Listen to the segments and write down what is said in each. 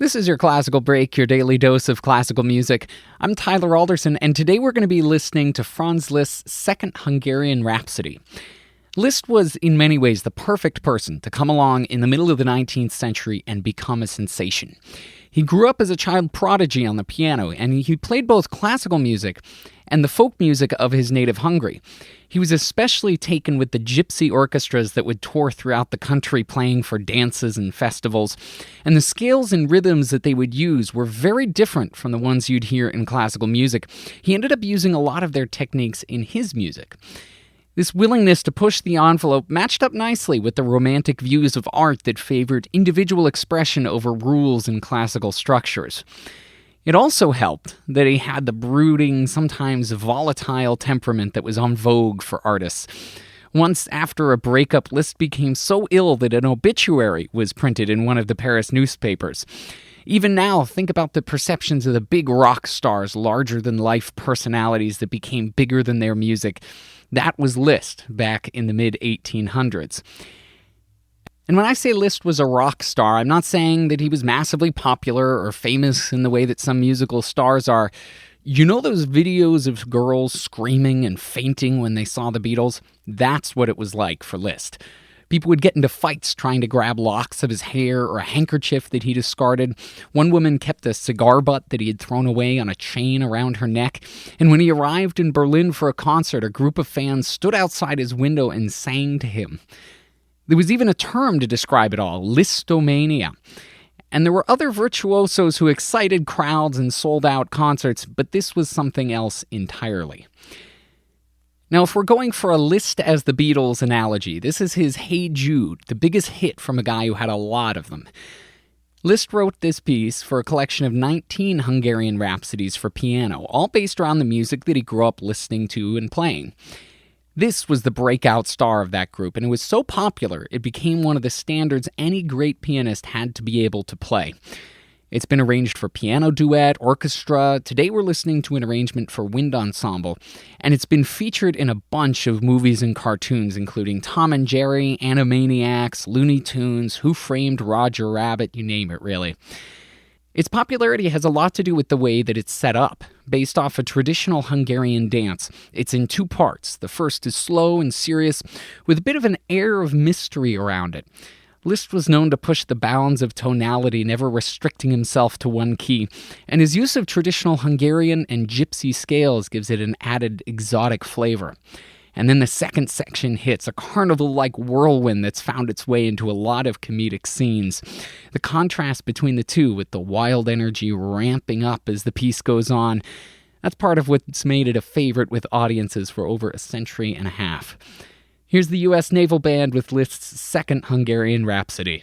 This is your Classical Break, your daily dose of classical music. I'm Tyler Alderson, and today we're going to be listening to Franz Liszt's Second Hungarian Rhapsody. Liszt was, in many ways, the perfect person to come along in the middle of the 19th century and become a sensation. He grew up as a child prodigy on the piano, and he played both classical music and the folk music of his native Hungary. He was especially taken with the gypsy orchestras that would tour throughout the country playing for dances and festivals, and the scales and rhythms that they would use were very different from the ones you'd hear in classical music. He ended up using a lot of their techniques in his music. This willingness to push the envelope matched up nicely with the romantic views of art that favored individual expression over rules and classical structures. It also helped that he had the brooding, sometimes volatile temperament that was en vogue for artists. Once after a breakup, Liszt became so ill that an obituary was printed in one of the Paris newspapers. Even now, think about the perceptions of the big rock stars, larger-than-life personalities that became bigger than their music. That was Liszt back in the mid-1800s. And when I say Liszt was a rock star, I'm not saying that he was massively popular or famous in the way that some musical stars are. You know those videos of girls screaming and fainting when they saw the Beatles? That's what it was like for Liszt. People would get into fights trying to grab locks of his hair or a handkerchief that he discarded. One woman kept a cigar butt that he had thrown away on a chain around her neck. And when he arrived in Berlin for a concert, a group of fans stood outside his window and sang to him. There was even a term to describe it all, Lisztomania. And there were other virtuosos who excited crowds and sold out concerts, but this was something else entirely. Now, if we're going for a Liszt as the Beatles analogy, this is his Hey Jude, the biggest hit from a guy who had a lot of them. Liszt wrote this piece for a collection of 19 Hungarian Rhapsodies for piano, all based around the music that he grew up listening to and playing. This was the breakout star of that group, and it was so popular it became one of the standards any great pianist had to be able to play. It's been arranged for piano duet, orchestra. Today we're listening to an arrangement for wind ensemble, and it's been featured in a bunch of movies and cartoons, including Tom and Jerry, Animaniacs, Looney Tunes, Who Framed Roger Rabbit, you name it, really. Its popularity has a lot to do with the way that it's set up. Based off a traditional Hungarian dance, it's in two parts. The first is slow and serious, with a bit of an air of mystery around it. Liszt was known to push the bounds of tonality, never restricting himself to one key, and his use of traditional Hungarian and gypsy scales gives it an added exotic flavor. And then the second section hits, a carnival-like whirlwind that's found its way into a lot of comedic scenes. The contrast between the two, with the wild energy ramping up as the piece goes on, that's part of what's made it a favorite with audiences for over a century and a half. Here's the U.S. Naval Band with Liszt's Second Hungarian Rhapsody.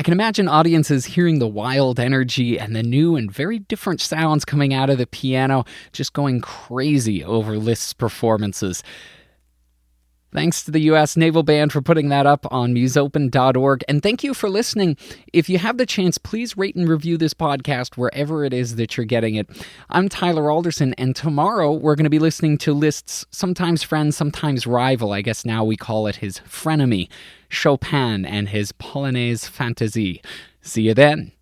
I can imagine audiences hearing the wild energy and the new and very different sounds coming out of the piano, just going crazy over Liszt's performances. Thanks to the U.S. Naval Band for putting that up on musopen.org. And thank you for listening. If you have the chance, please rate and review this podcast wherever it is that you're getting it. I'm Tyler Alderson, and tomorrow we're going to be listening to Liszt's sometimes friend, sometimes rival, I guess now we call it his frenemy, Chopin and his Polonaise Fantaisie. See you then.